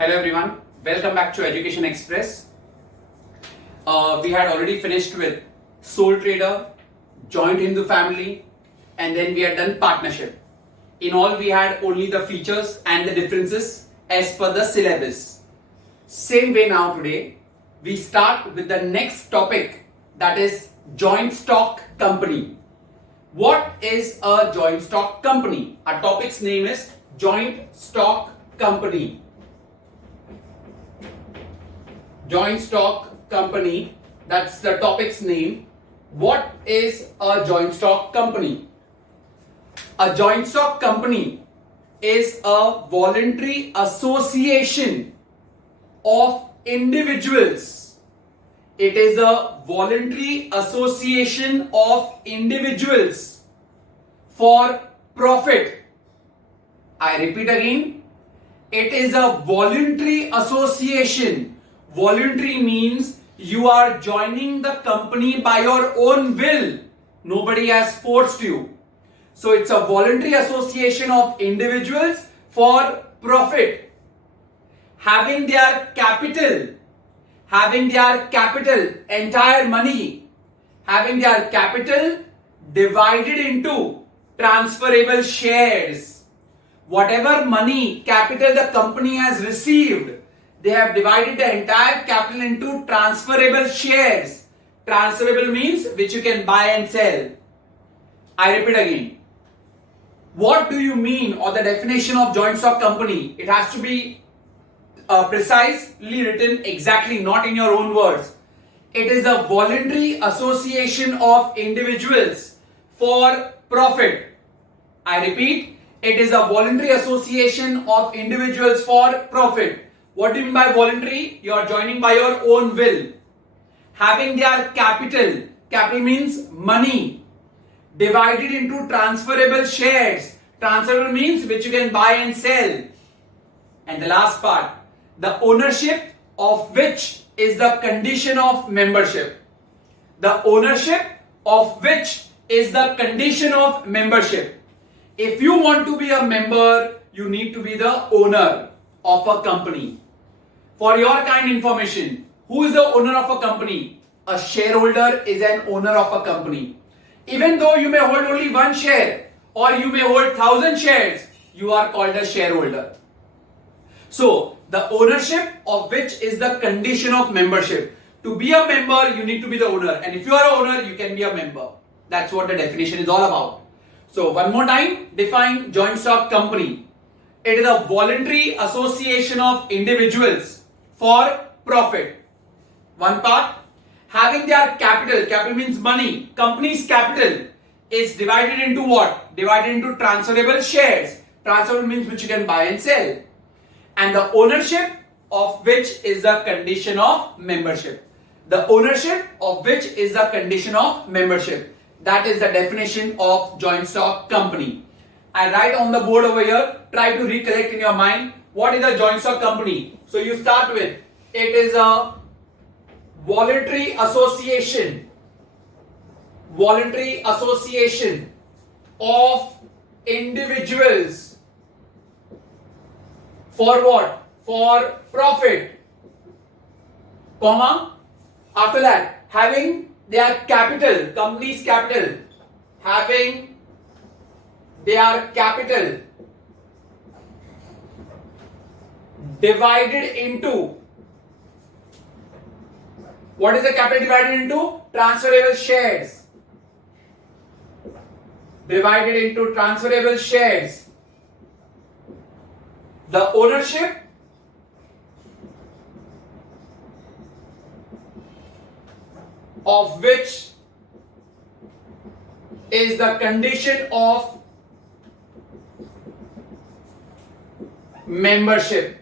Hello everyone, welcome back to Education Express. We had already finished with sole trader, joint Hindu family, and then we had done partnership. In all, we had only the features and the differences as per the syllabus. Same way now today, we start with the next topic, that is joint stock company. What is a joint stock company? Our topic's name is joint stock company. Joint stock company, that's the topic's name. What is a joint stock company? A joint stock company is a voluntary association of individuals. It is a voluntary association of individuals for profit. I repeat again, it is a voluntary association. Voluntary means you are joining the company by your own will. Nobody has forced you. So it's a voluntary association of individuals for profit. Having their capital, entire money, having their capital divided into transferable shares. Whatever money, capital the company has received, they have divided the entire capital into transferable shares. Transferable means which you can buy and sell. I repeat again. What do you mean, or the definition of joint stock company? It has to be precisely written exactly, not in your own words. It is a voluntary association of individuals for profit. I repeat, it is a voluntary association of individuals for profit. What do you mean by voluntary? You are joining by your own will. Having their capital means money, divided into transferable shares. Transferable means which you can buy and sell. And the last part, the ownership of which is the condition of membership. The ownership of which is the condition of membership. If you want to be a member, you need to be the owner of a company. For your kind information, who is the owner of a company? A shareholder is an owner of a company. Even though you may hold only one share or you may hold 1,000 shares, you are called a shareholder. So, the ownership of which is the condition of membership. To be a member, you need to be the owner. And if you are an owner, you can be a member. That's what the definition is all about. So, one more time, define joint stock company. It is a voluntary association of individuals for profit. One part, having their capital means money, company's capital is divided into what? Divided into transferable shares. Transferable means which you can buy and sell. And the ownership of which is the condition of membership. The ownership of which is the condition of membership. That is the definition of joint stock company. I write on the board over here, try to recollect in your mind what is a joint stock company. So you start with, it is a voluntary association of individuals for what? For profit, comma, after that, having their capital, company's capital, having their capital divided into, what is the capital divided into? Transferable shares. Divided into transferable shares. The ownership of which is the condition of membership.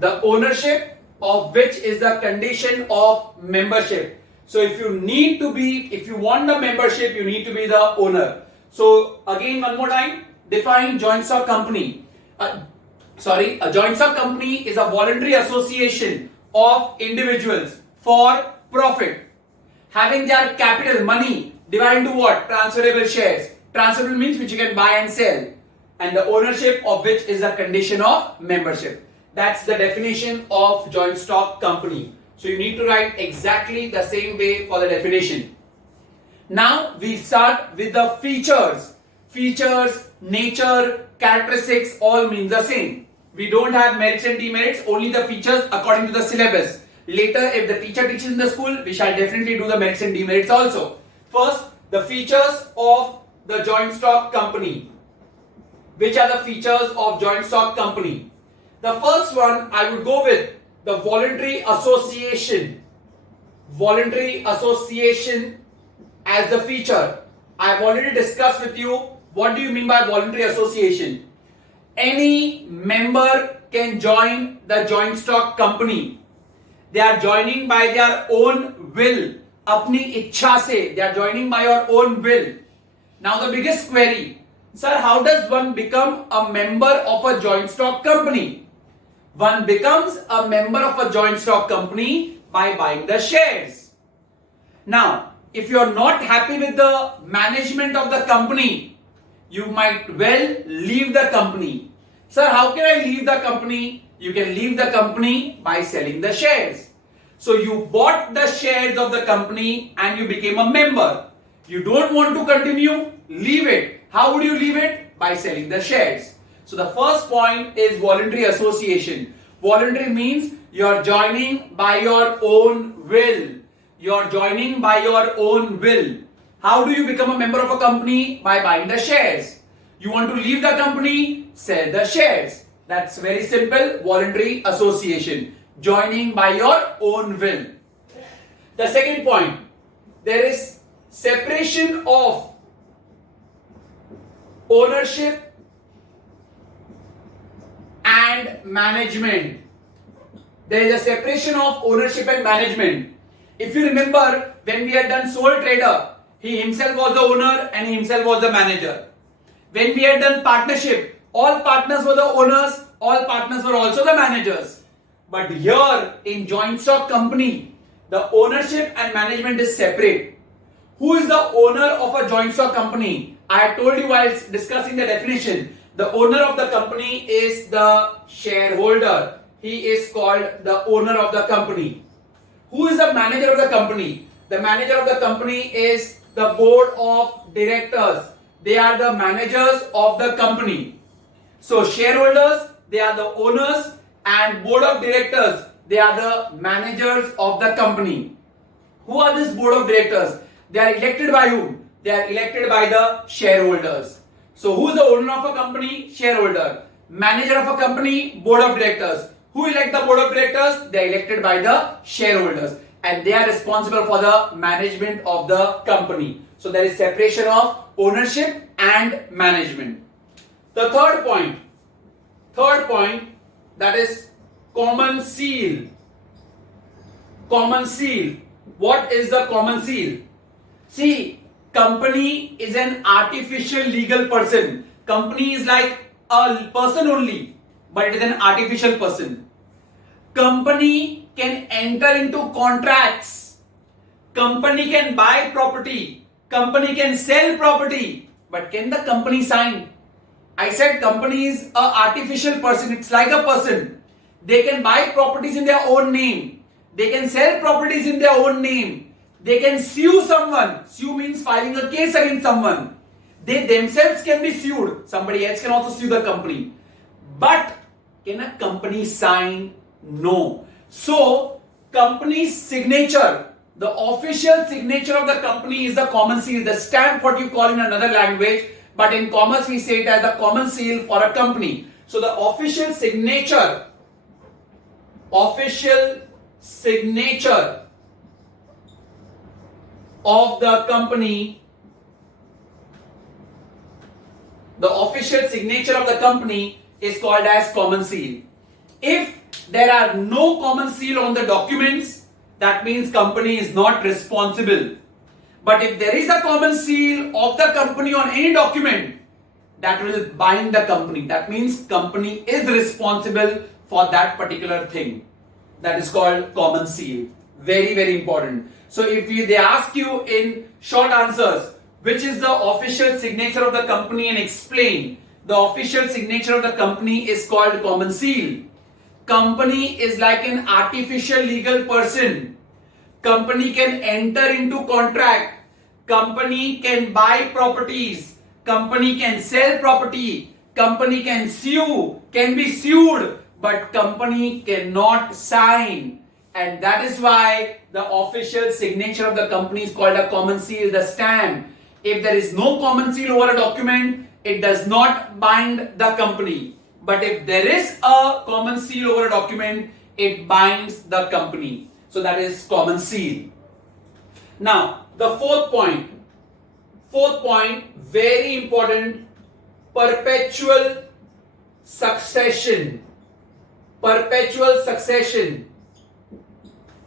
The ownership of which is the condition of membership. So if you want the membership, you need to be the owner. So again, one more time, define joint stock company. A joint stock company is a voluntary association of individuals for profit. Having their capital, money, divided into what? Transferable shares. Transferable means which you can buy and sell. and the ownership of which is a condition of membership. That's the definition of joint stock company. So you need to write exactly the same way for the definition. Now we start with the features. Features, nature, characteristics all mean the same. We don't have merits and demerits, only the features according to the syllabus. Later, if the teacher teaches in the school, we shall definitely do the merits and demerits also. First, the features of the joint stock company. Which are the features of joint stock company? The first one I would go with the voluntary association. Voluntary association as the feature. I've already discussed with you what do you mean by voluntary association. Any member can join the joint stock company. They are joining by their own will. Apni ichha se. They are joining by your own will. Now the biggest query. Sir, how does one become a member of a joint stock company? One becomes a member of a joint stock company by buying the shares. Now, if you are not happy with the management of the company, you might well leave the company. Sir, how can I leave the company? You can leave the company by selling the shares. So you bought the shares of the company and you became a member. You don't want to continue? Leave it. How would you leave it? By selling the shares. So the first point is voluntary association. Voluntary means you are joining by your own will. You are joining by your own will. How do you become a member of a company? By buying the shares. You want to leave the company? Sell the shares. That's very simple. Voluntary association. Joining by your own will. The second point. There is separation of ownership and management. There is a separation of ownership and management. If you remember, when we had done sole trader, he himself was the owner and he himself was the manager. When we had done partnership, all partners were the owners, all partners were also the managers. But here in joint stock company, the ownership and management is separate. Who is the owner of a joint stock company? I had told you while discussing the definition. The owner of the company is the shareholder. He is called the owner of the company. Who is the manager of the company? The manager of the company is the board of directors. They are the managers of the company. So shareholders, they are the owners, and board of directors, they are the managers of the company. Who are this board of directors? They are elected by whom? They are elected by the shareholders. So who is the owner of a company? Shareholder. Manager of a company? Board of directors. Who elect the board of directors? They are elected by the shareholders. And they are responsible for the management of the company. So there is separation of ownership and management. The third point, that is common seal. Common seal. What is the common seal? See, company is an artificial legal person. Company is like a person only, but it is an artificial person. Company can enter into contracts. Company can buy property. Company can sell property. But can the company sign? I said company is an artificial person. It's like a person. They can buy properties in their own name. They can sell properties in their own name. They can sue someone. Sue means filing a case against someone. They themselves can be sued. Somebody else can also sue the company. But can a company sign? No. So, company's signature, the official signature of the company is the common seal, the stamp, what you call in another language, but in commerce we say it as the common seal for a company. So, the official signature of the company, is called as common seal. If there are no common seal on the documents, that means company is not responsible. But if there is a common seal of the company on any document, that will bind the company. That means company is responsible for that particular thing. That is called common seal. Very, very important. So if they ask you in short answers, which is the official signature of the company and explain, the official signature of the company is called common seal. Company is like an artificial legal person. Company can enter into contract. Company can buy properties. Company can sell property. Company can sue, can be sued, but company cannot sign. And that is why the official signature of the company is called a common seal, the stamp. If there is no common seal over a document, it does not bind the company. But if there is a common seal over a document, it binds the company. So that is common seal. Now, the fourth point, very important, perpetual succession. Perpetual succession.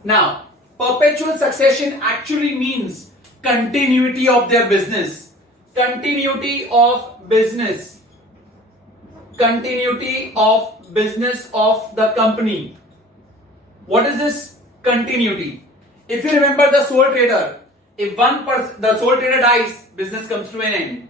Now, perpetual succession actually means continuity of their business. Continuity of business. Continuity of business of the company. What is this continuity? If you remember the sole trader, if the sole trader dies, business comes to an end.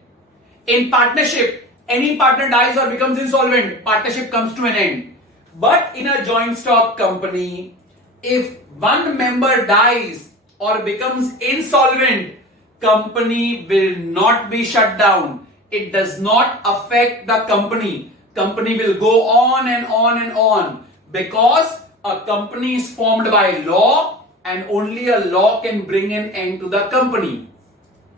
In partnership, any partner dies or becomes insolvent, partnership comes to an end. But in a joint stock company, if one member dies or becomes insolvent, company will not be shut down. It does not affect the company. Company will go on and on and on, because a company is formed by law and only a law can bring an end to the company.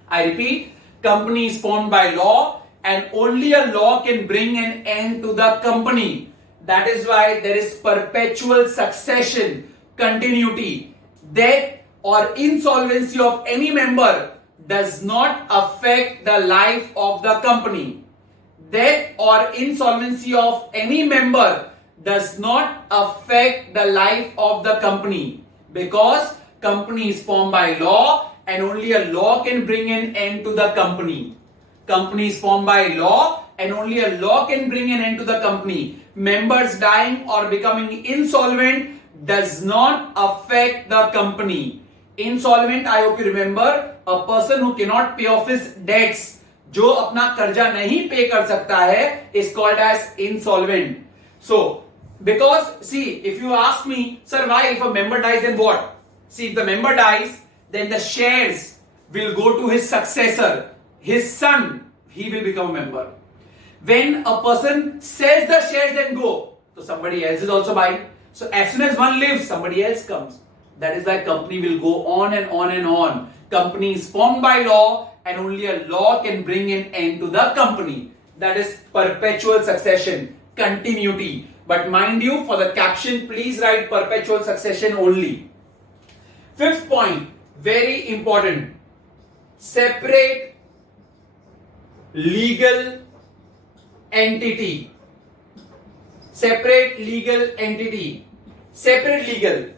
I repeat, company is formed by law and only a law can bring an end to the company. That is why there is perpetual succession, continuity. Death or insolvency of any member does not affect the life of the company. Death or insolvency of any member does not affect the life of the company, because company is formed by law and only a law can bring an end to the company. Company is formed by law and only a law can bring an end to the company. Members dying or becoming insolvent does not affect the company. Insolvent, I hope you remember, a person who cannot pay off his debts, जो अपना कर्जा नहीं पे कर सकता है, is called as insolvent. So, because see, if you ask me, sir, why if a member dies, then what? See, if the member dies, then the shares will go to his successor, his son. He will become a member. When a person sells the shares and go, so somebody else is also buying. So as soon as one leaves, somebody else comes. That is why company will go on and on and on. Company is formed by law and only a law can bring an end to the company. That is perpetual succession, continuity. But mind you, for the caption, please write perpetual succession only. Fifth point, very important. Separate legal entity. Separate legal entity. Separate legal.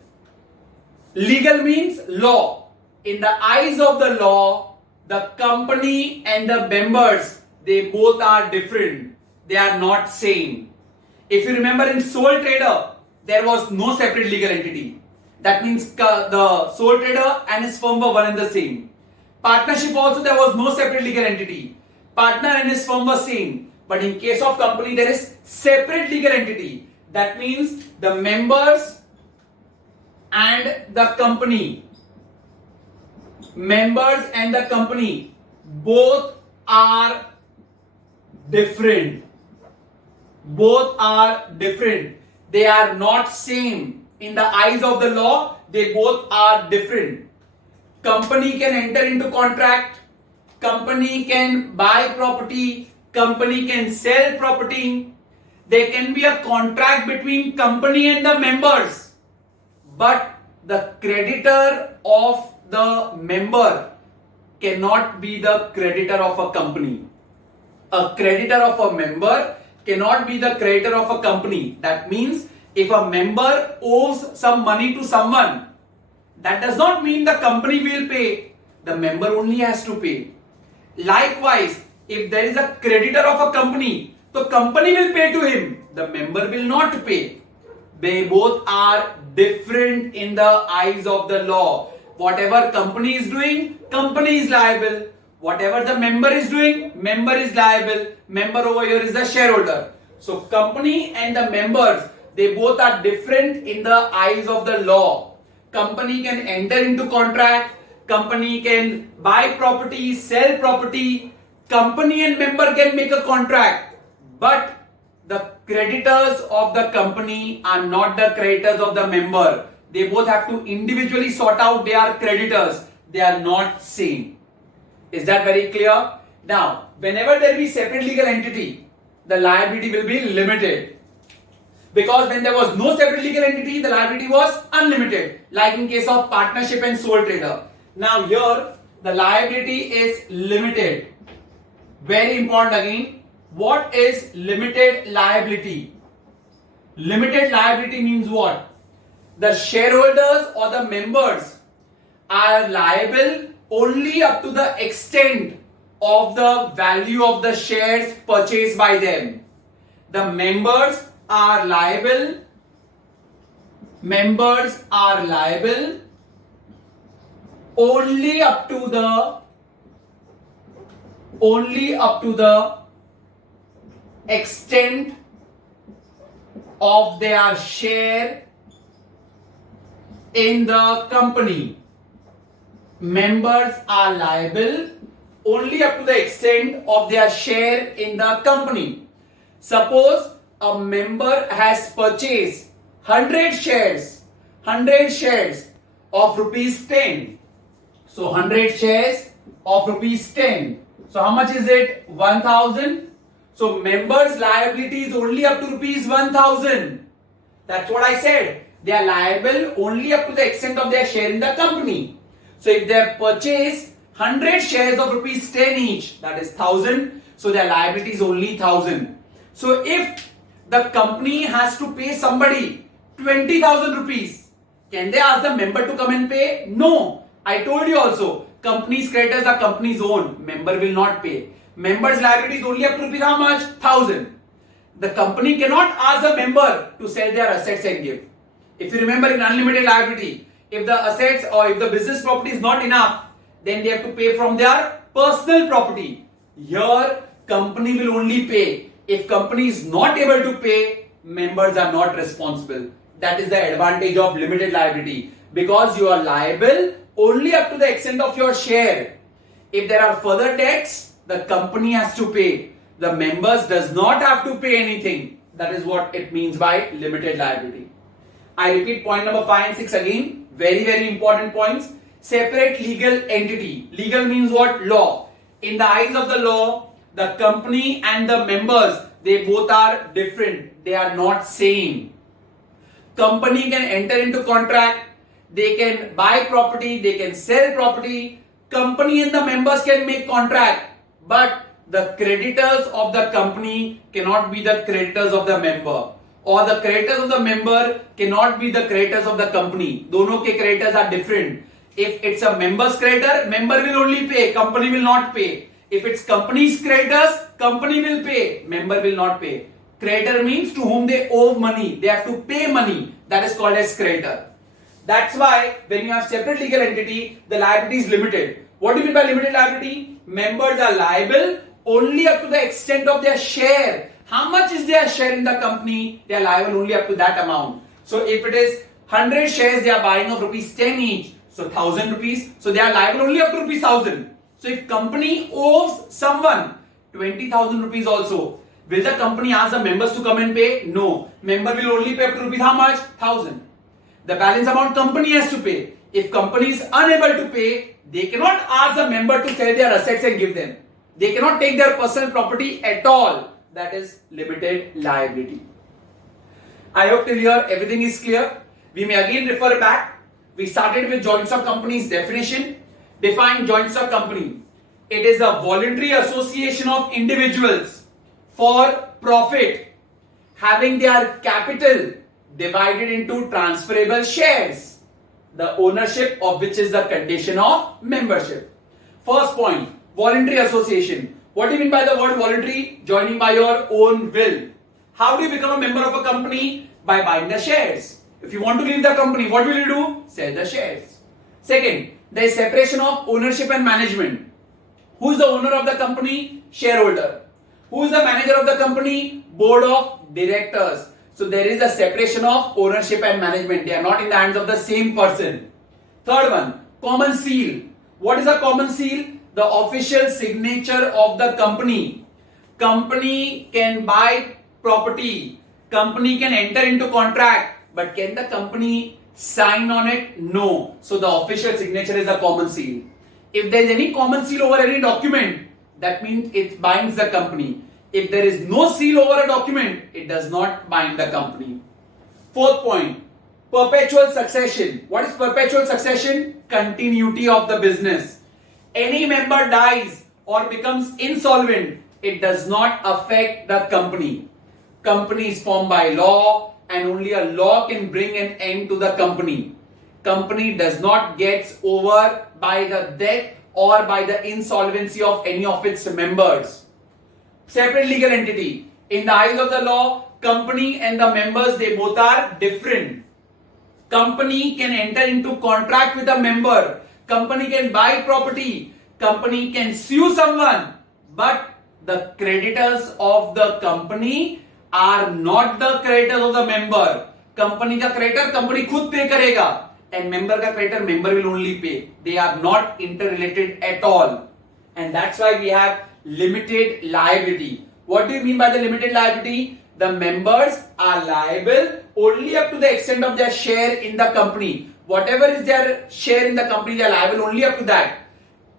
Legal means law. In the eyes of the law, the company and the members, they both are different. They are not same. If you remember, in sole trader, there was no separate legal entity. That means the sole trader and his firm were one and the same. Partnership also, there was no separate legal entity. Partner and his firm were same. But in case of company, there is separate legal entity. That means the members and the company, both are different. Both are different. They are not same. In the eyes of the law, they both are different. Company can enter into contract. Company can buy property. Company can sell property. There can be a contract between company and the members. But the creditor of the member cannot be the creditor of a company. A creditor of a member cannot be the creditor of a company. That means if a member owes some money to someone, that does not mean the company will pay. The member only has to pay. Likewise, if there is a creditor of a company, the company will pay to him. The member will not pay. They both are different in the eyes of the law. Whatever company is doing, company is liable. Whatever the member is doing, member is liable. Member over here is the shareholder. So company and the members, they both are different in the eyes of the law. Company can enter into contract, company can buy property, sell property, company and member can make a contract, but the creditors of the company are not the creditors of the member. They both have to individually sort out their creditors. They are not same. Is that very clear? Now, whenever there be separate legal entity, the liability will be limited. Because when there was no separate legal entity, the liability was unlimited, like in case of partnership and sole trader. Now here, the liability is limited. Very important again. What is limited liability? Limited liability means what? The shareholders or the members are liable only up to the extent of the value of the shares purchased by them. The members are liable only up to the extent of their share in the company. Members are liable only up to the extent of their share in the company. Suppose a member has purchased 100 shares of rupees 10. So 100 shares of rupees 10. So how much is it? 1000. So members' liability is only up to rupees 1000. That's what I said. They are liable only up to the extent of their share in the company. So if they have purchased 100 shares of rupees 10 each, that is 1000. So their liability is only 1000. So if the company has to pay somebody 20,000 rupees, can they ask the member to come and pay? No. I told you also, company's creditors are company's own. Member will not pay. Member's liability is only up to rupees how much? 1000. The company cannot ask a member to sell their assets and give. If you remember in unlimited liability, if the assets or if the business property is not enough, then they have to pay from their personal property. Here, company will only pay. If company is not able to pay, members are not responsible. That is the advantage of limited liability, because you are liable only up to the extent of your share. If there are further debts, the company has to pay. The members does not have to pay anything. That is what it means by limited liability. I repeat point number 5 and 6 again. Very, very important points. Separate legal entity. Legal means what? Law. In the eyes of the law, the company and the members, they both are different. They are not same. Company can enter into contract. They can buy property. They can sell property. Company and the members can make contract. But the creditors of the company cannot be the creditors of the member. Or the creditors of the member cannot be the creditors of the company. Dono ke creditors are different. If it's a member's creditor, member will only pay, company will not pay. If it's company's creditors, company will pay, member will not pay. Creditor means to whom they owe money. They have to pay money. That is called as creditor. That's why when you have separate legal entity, the liability is limited. What do you mean by limited liability? Members are liable only up to the extent of their share. How much is their share in the company? They are liable only up to that amount. So if it is 100 shares they are buying of rupees 10 each, so 1000 rupees, so they are liable only up to rupees 1000. So if company owes someone 20,000 rupees also, will the company ask the members to come and pay? No. Member will only pay up to rupees how much? 1000. The balance amount company has to pay. If company is unable to pay, they cannot ask the member to sell their assets and give them. They cannot take their personal property at all. That is limited liability. I hope till here everything is clear. We may again refer back. We started with joint stock company's definition. Define joint stock company. It is a voluntary association of individuals for profit, having their capital divided into transferable shares, the ownership of which is the condition of membership. First point, voluntary association. What do you mean by the word voluntary? Joining by your own will. How do you become a member of a company? By buying the shares. If you want to leave the company, what will you do? Sell the shares. Second, there is separation of ownership and management. Who is the owner of the company? Shareholder. Who is the manager of the company? Board of directors. So there is a separation of ownership and management. They are not in the hands of the same person. Third one, common seal. What is a common seal? The official signature of the company. Company can buy property. Company can enter into contract. But can the company sign on it? No. So the official signature is a common seal. If there is any common seal over any document, that means it binds the company. If there is no seal over a document, it does not bind the company. Fourth point, perpetual succession. What is perpetual succession? Continuity of the business. Any member dies or becomes insolvent, it does not affect the company. Company is formed by law and only a law can bring an end to the company. Company does not get over by the death or by the insolvency of any of its members. Separate legal entity. In the eyes of the law, company and the members, they both are different. Company can enter into contract with a member. Company can buy property. Company can sue someone. But the creditors of the company are not the creditors of the member. Company का creditor company खुद pay करेगा and member का creditor member will only pay. They are not interrelated at all. And that's why we have limited liability. What do you mean by the limited liability? The members are liable only up to the extent of their share in the company. Whatever is their share in the company, they are liable only up to that.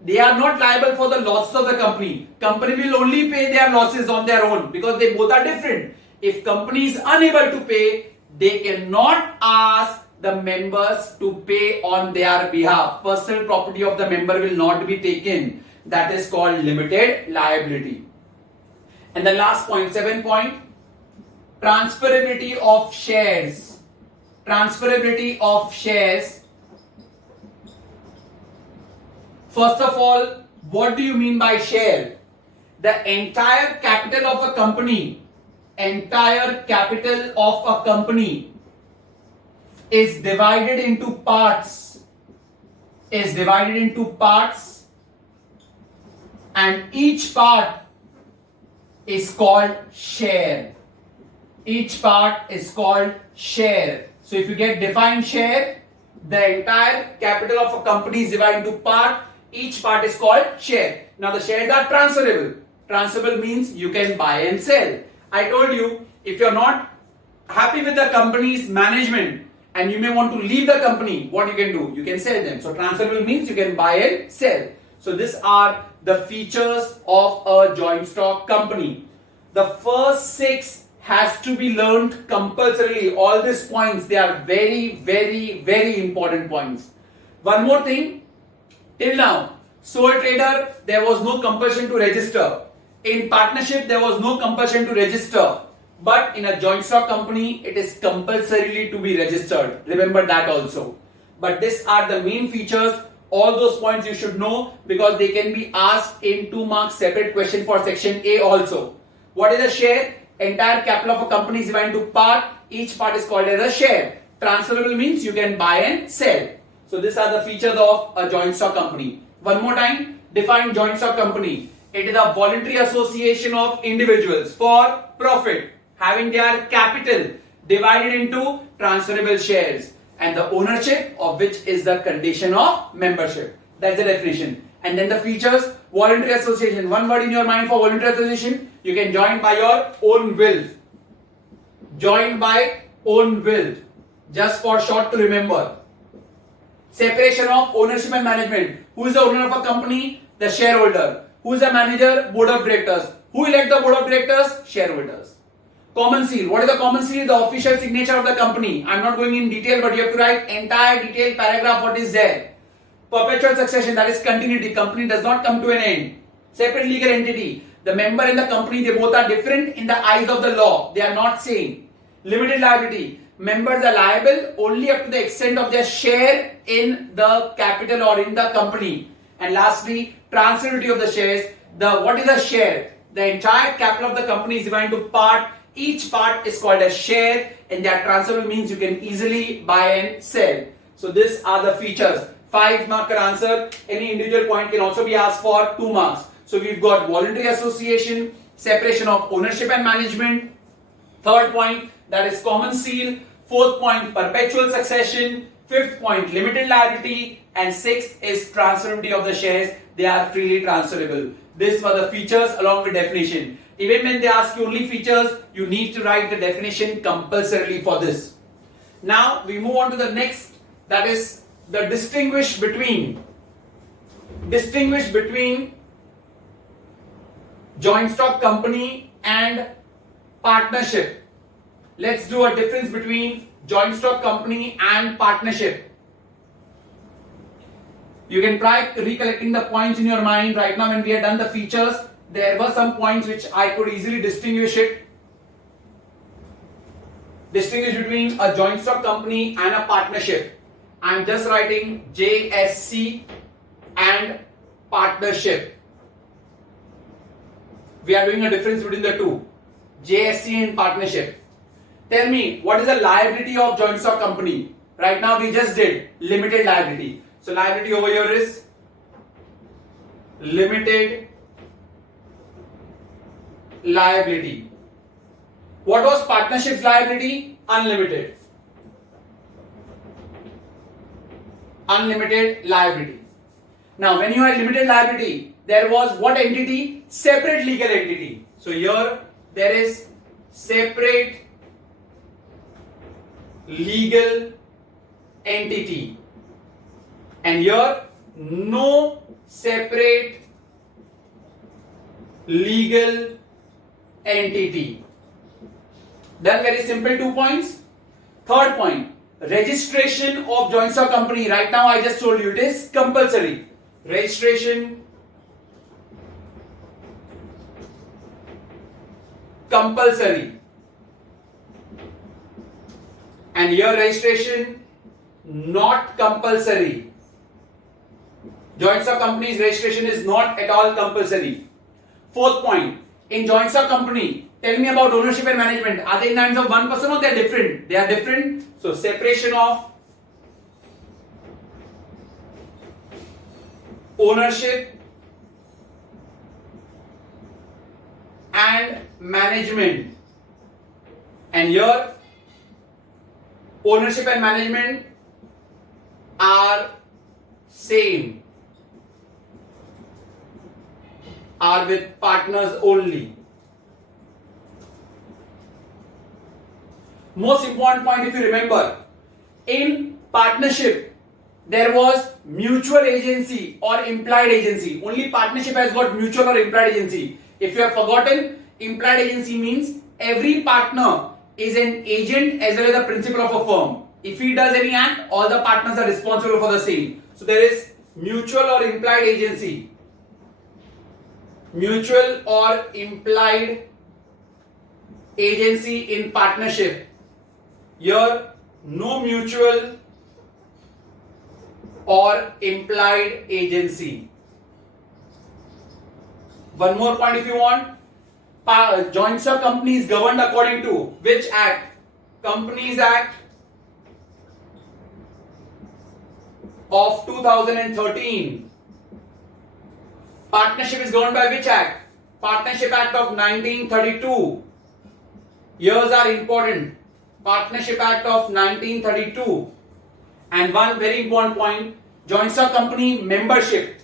They are not liable for the losses of the company. Company will only pay their losses on their own because they both are different. If company is unable to pay, they cannot ask the members to pay on their behalf. Personal property of the member will not be taken. That is called limited liability. And the last point, 7 point, transferability of shares. Transferability of shares. First of all, what do you mean by share? The entire capital of a company, is divided into parts. And each part is called share. So if you get defined share, the entire capital of a company is divided into part. Each part is called share. Now the shares are transferable. Transferable means you can buy and sell. I told you, if you're not happy with the company's management and you may want to leave the company, what you can do? You can sell them. So transferable means you can buy and sell. So these are the features of a joint stock company. The first 6 has to be learned compulsorily. All these points, they are very, very, very important points. One more thing, till now, sole trader, there was no compulsion to register. In partnership, there was no compulsion to register. But in a joint stock company, it is compulsorily to be registered. Remember that also. But these are the main features. All those points you should know because they can be asked in 2 marks separate question for section A also. What is a share? Entire capital of a company is divided into part. Each part is called as a share. Transferable means you can buy and sell. So these are the features of a joint stock company. One more time, define joint stock company. It is a voluntary association of individuals for profit, having their capital divided into transferable shares, and the ownership of which is the condition of membership. That's the definition. And then the features, voluntary association. One word in your mind for voluntary association, you can join by your own will. Join by own will. Just for short to remember. Separation of ownership and management. Who is the owner of a company? The shareholder. Who is the manager? Board of directors. Who elect the board of directors? Shareholders. Common seal. What is the common seal? The official signature of the company. I'm not going in detail, but you have to write entire detailed paragraph what is there. Perpetual succession, that is continuity. Company does not come to an end. Separate legal entity. The member and the company, they both are different in the eyes of the law. They are not same. Limited liability. Members are liable only up to the extent of their share in the capital or in the company. And lastly, transferability of the shares. What is a share? The entire capital of the company is divided into part. Each part is called a share, and that transferable means you can easily buy and sell. So these are the features. 5 mark answer. Any individual point can also be asked for 2 marks. So we've got voluntary association, separation of ownership and management. Third point, that is common seal. Fourth point, perpetual succession. Fifth point, limited liability. And sixth is transferability of the shares. They are freely transferable. These were the features along with definition. Even when they ask you only features, you need to write the definition compulsorily for this. Now we move on to the next, that is the distinguish between joint stock company and partnership. Let's do a difference between joint stock company and partnership. You can try recollecting the points in your mind. Right now when we had done the features, there were some points which I could easily distinguish between a joint stock company and a partnership. I am just writing JSC and partnership. We are doing a difference between the two, JSC and partnership. Tell me, what is the liability of joint stock company? Right now we just did limited liability. So liability over here is limited liability. What was partnership's liability? Unlimited. Unlimited liability. Now when you had limited liability, there was what entity? Separate legal entity. So here there is separate legal entity. And here no separate legal entity. Then very simple 2 points. Third point, registration of joint stock company. Right now I just told you it is compulsory. Registration compulsory. And here registration not compulsory. Joint stock company's registration is not at all compulsory. Fourth point, in joint stock company, tell me about ownership and management. Are they in the hands of one person or they are different? They are different. So separation of ownership and management. And here ownership and management are same, are with partners only. Most important point, if you remember, in partnership there was mutual agency or implied agency. Only partnership has got mutual or implied agency. If you have forgotten, implied agency means every partner is an agent as well as the principal of a firm. If he does any act, all the partners are responsible for the same. So there is mutual or implied agency. Mutual or implied agency in partnership. Here no mutual or implied agency. One more point if you want. Joint stock company is governed according to which act? Companies Act of 2013. Partnership is governed by which act? Partnership Act of 1932. Years are important. Partnership Act of 1932. And one very important point, joint stock company membership.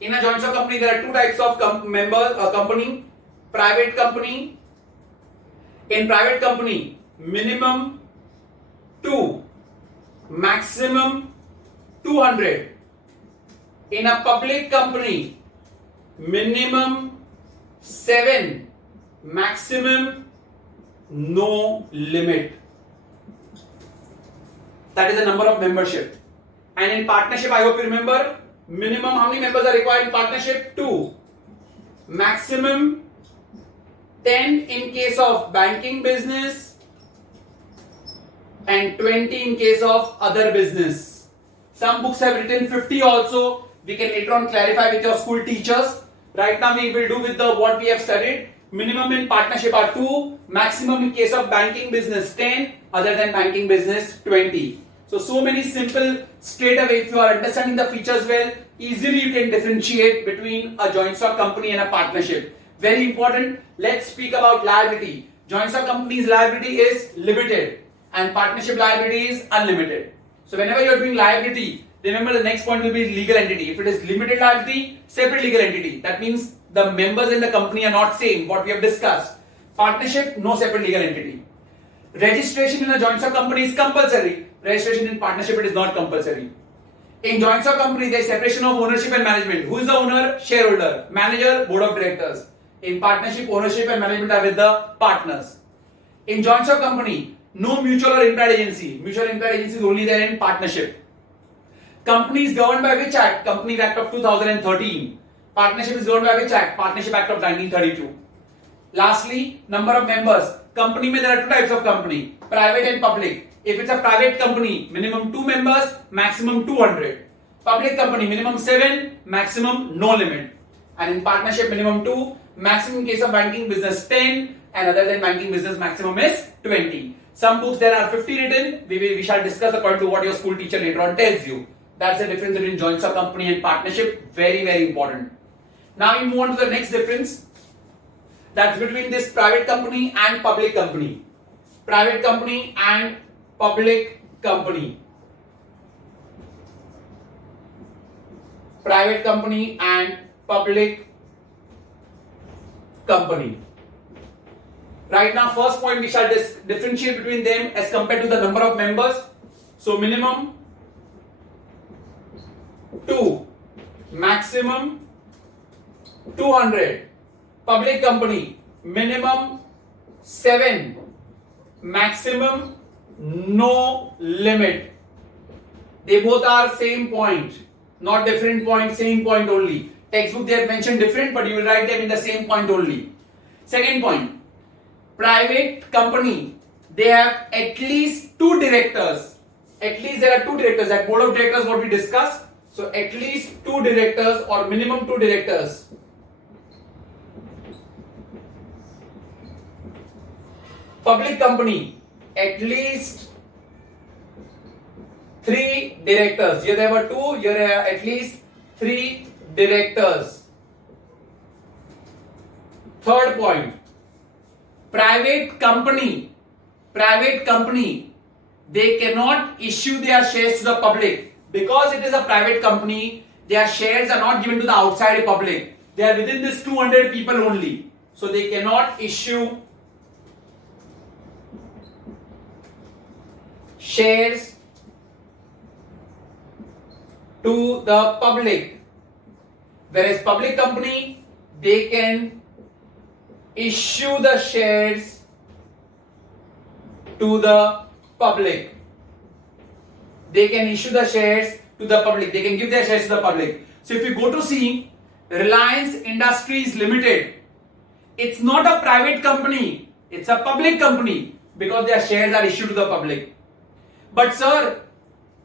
In a joint stock company there are two types of company. Private company. In private company, minimum 2, maximum 200. In a public company, minimum 7, maximum no limit. That is the number of membership. And in partnership, I hope you remember, minimum how many members are required in partnership? 2. Maximum 10 in case of banking business and 20 in case of other business. Some books have written 50 also. We can later on clarify with your school teachers. Right now we will do with the what we have studied. Minimum in partnership are 2, maximum in case of banking business 10, other than banking business 20. So many simple, straight away, if you are understanding the features well, easily you can differentiate between a joint stock company and a partnership. Very important. Let's speak about liability. Joint stock company's liability is limited and partnership liability is unlimited. So whenever you are doing liability, remember the next point will be legal entity. If it is limited liability, separate legal entity. That means the members in the company are not same, what we have discussed. Partnership, no separate legal entity. Registration in a joint stock company is compulsory. Registration in partnership, it is not compulsory. In joint stock company, there is separation of ownership and management. Who is the owner? Shareholder. Manager, board of directors. In partnership, ownership and management are with the partners. In joint stock company, no mutual or implied agency. Mutual implied agency is only there in partnership. Company is governed by which act? Companies Act of 2013. Partnership is governed by which act? Partnership Act of 1932. Lastly, number of members. Company mein there are two types of company, private and public. If it's a private company, minimum 2 members, maximum 200. Public company, minimum 7, maximum no limit. And in partnership, minimum 2, maximum in case of banking business 10, and other than banking business, maximum is 20. Some books there are 50 written. We shall discuss according to what your school teacher later on tells you. That's the difference between joint stock company and partnership. Very, very important. Now we move on to the next difference. That's between this private company and public company. Private company and public company. Private company and public company. Right now, first point we shall differentiate between them as compared to the number of members. So minimum 2, maximum 200. Public company, minimum 7, maximum no limit. They both are same point, not different point, same point only. Textbook they have mentioned different, but you will write them in the same point only. Second point, private company, they have at least 2 directors. At least there are 2 directors. At board of directors, what we discussed. So at least 2 directors or minimum 2 directors. Public company, at least 3 directors. Here there were 2, here are at least 3 directors. Third point, private company, they cannot issue their shares to the public. Because it is a private company, their shares are not given to the outside public. They are within this 200 people only. So they cannot issue shares to the public. Whereas public company, they can issue the shares to the public. They can issue the shares to the public. They can give their shares to the public. So if you go to see Reliance Industries Limited, it's not a private company, it's a public company because their shares are issued to the public. But sir,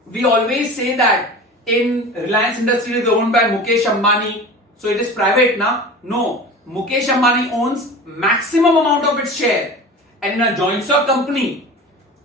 we always say that in Reliance Industries is owned by Mukesh Ambani, so it is private, na? No, Mukesh Ambani owns maximum amount of its share, and in a joint stock company,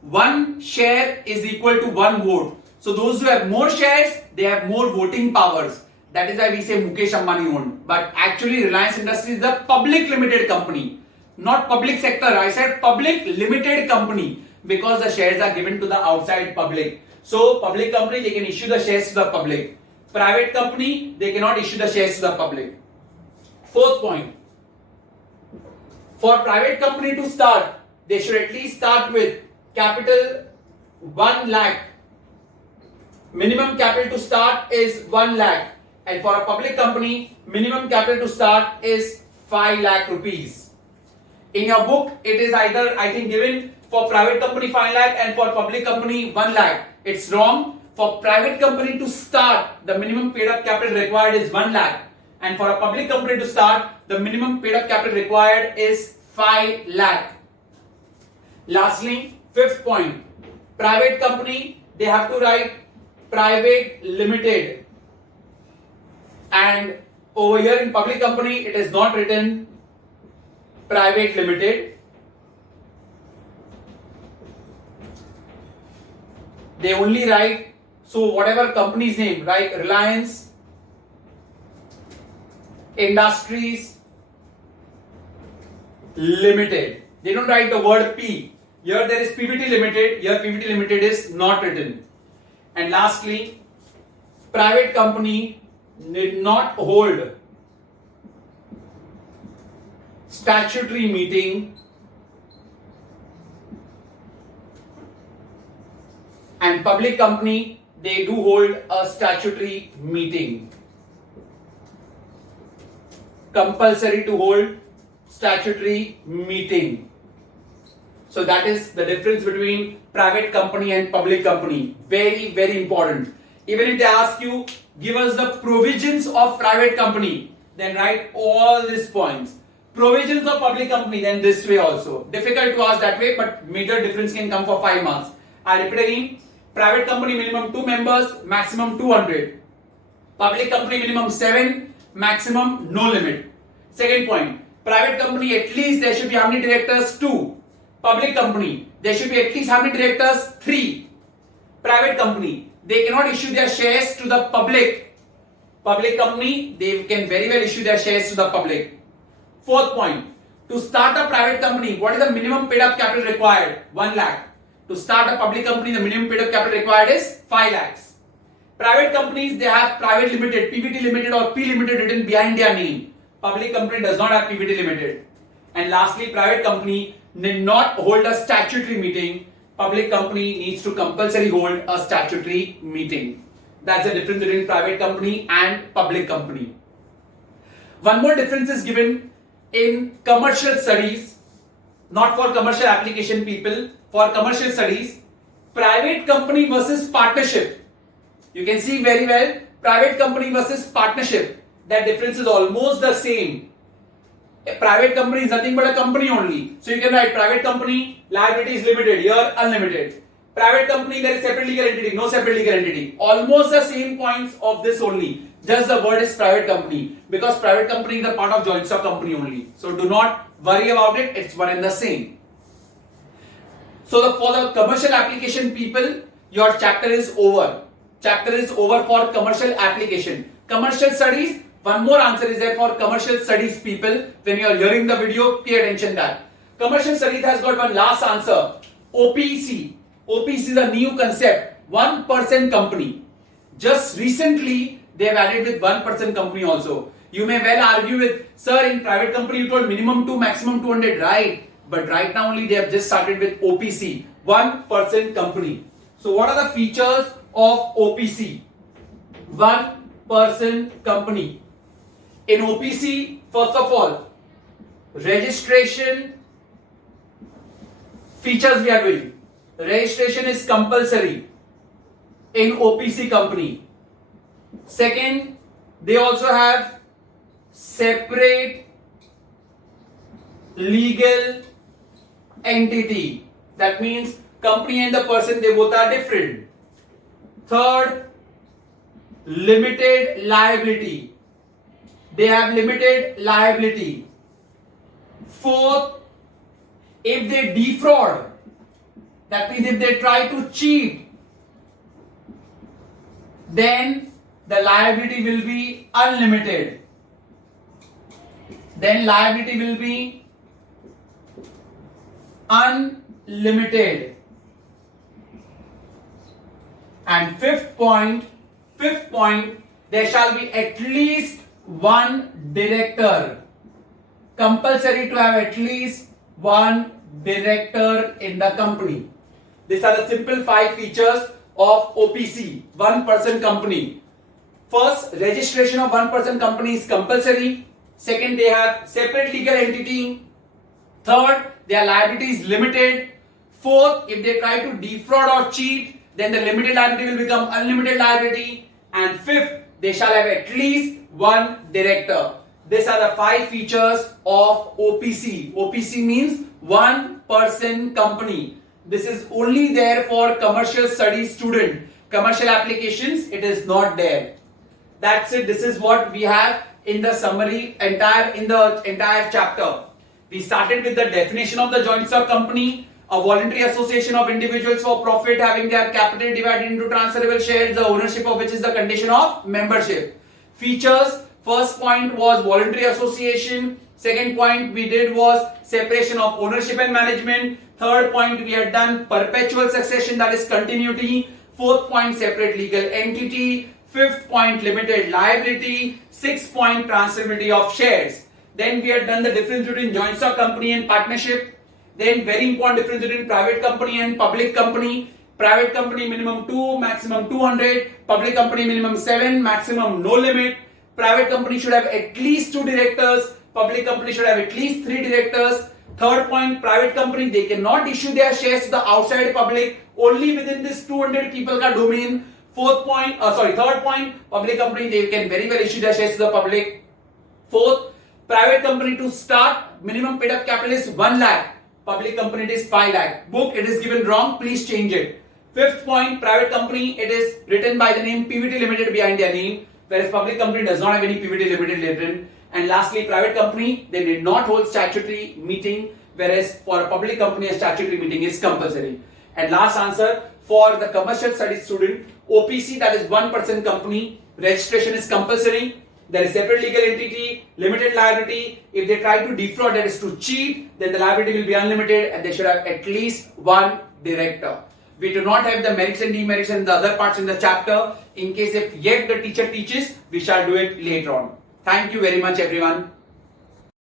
1 share is equal to 1 vote. So those who have more shares, they have more voting powers. That is why we say Mukesh Ambani owned. But actually Reliance Industries is a public limited company, not public sector. I said public limited company because the shares are given to the outside public. So public company, they can issue the shares to the public. Private company, they cannot issue the shares to the public. Fourth point, for private company to start, they should at least start with capital 1 lakh. Minimum capital to start is 1 lakh. And for a public company, minimum capital to start is 5 lakh rupees. In your book, it is either, I think, given for private company 5 lakh and for public company 1 lakh. It's wrong. For private company to start, the minimum paid up capital required is 1 lakh. And for a public company to start, the minimum paid up capital required is 5 lakh. Lastly, fifth point, private company, they have to write private limited. And over here in public company, it is not written private limited. they only write, so whatever company's name, like Reliance Industries Limited. They don't write the word P. Here there is PVT Limited. Here PVT Limited is not written. And lastly, private company did not hold statutory meeting and public company, they do hold a statutory meeting. Compulsory to hold statutory meeting. So that is the difference between private company and public company. Very, very important. Even if they ask you, give us the provisions of private company, then write all these points. Provisions of public company, then this way also. Difficult to ask that way, but major difference can come for 5 marks. I repeat again. Private company minimum 2 members, maximum 200. Public company minimum 7, maximum no limit. Second point. Private company, at least there should be how many directors? 2. Public company, there should be at least how many directors? 3. Private company, they cannot issue their shares to the public. Public company, they can very well issue their shares to the public. Fourth point, to start a private company, what is the minimum paid up capital required? 1 lakh. To start a public company, the minimum paid up capital required is 5 lakhs. Private companies, they have private limited, PVT limited or P limited written behind their name. Public company does not have PVT limited. And lastly, private company need not hold a statutory meeting. Public company needs to compulsory hold a statutory meeting. That's the difference between private company and public company. One more difference is given in commercial studies, not for commercial application people, for commercial studies, private company versus partnership. You can see very well, private company versus partnership. That difference is almost the same. A private company is nothing but a company only. So you can write private company, liability is limited, here unlimited. Private company, there is separate legal entity, no separate legal entity. Almost the same points of this only. Just the word is private company. Because private company is a part of joint stock company only. So do not worry about it, it's one and the same. So for the commercial application people, your chapter is over. Chapter is over for commercial application. Commercial studies, one more answer is there for commercial studies people. When you are hearing the video, pay attention that. Commercial studies has got one last answer. OPC. OPC is a new concept. 1% company. Just recently, they have added with 1% company also. You may well argue with, sir, in private company you told minimum 2, maximum 200, right? But right now only they have just started with OPC. 1% company. So what are the features of OPC? 1% company. In OPC, first of all, registration features we are doing. Registration is compulsory in OPC company. Second, they also have separate legal entity. That means company and the person, they both are different. Third, limited liability. They have limited liability. Fourth, if they defraud, that means if they try to cheat, then the liability will be unlimited. Then liability will be unlimited. And fifth point, there shall be at least one director. Compulsory to have at least one director in the company. These are the simple 5 features of OPC, 1% company. First, registration of 1% company is compulsory. Second, they have separate legal entity. Third, their liability is limited. Fourth, if they try to defraud or cheat, then the limited liability will become unlimited liability. And fifth, they shall have at least one director. These are the 5 features of OPC. OPC means 1% company. This is only there for commercial studies student. Commercial applications, it is not there. That's it. This is what we have in the summary in the entire chapter. We started with the definition of the joint stock company, A voluntary association of individuals for profit having their capital divided into transferable shares, the ownership of which is the condition of membership. Features, first point was voluntary association. Second point we did was separation of ownership and management. Third point we had done perpetual succession, that is continuity. Fourth point separate legal entity. Fifth point limited liability. Sixth point transferability of shares. Then we had done the difference between joint stock company and partnership. Then very important difference between private company and public company. Private company minimum 2, maximum 200. Public company minimum 7, maximum no limit. Private company should have at least 2 directors. Public company should have at least 3 directors. Third point, private company, they cannot issue their shares to the outside public, only within this 200 people ka domain. Third point, public company, they can very well issue their shares to the public. Fourth, private company to start, minimum paid up capital is 1 lakh. Public company it is 5 lakh. Book, it is given wrong, please change it. Fifth point, private company, it is written by the name PVT Limited behind their name, whereas public company does not have any PVT Limited written. And lastly, private company, they did not hold statutory meeting, whereas for a public company, a statutory meeting is compulsory. And last answer, for the commercial studies student, OPC, that is 1% company, registration is compulsory. There is separate legal entity, limited liability. If they try to defraud, that is to cheat, then the liability will be unlimited and they should have at least 1 director. We do not have the merits and demerits and the other parts in the chapter. In case if yet the teacher teaches, we shall do it later on. Thank you very much everyone.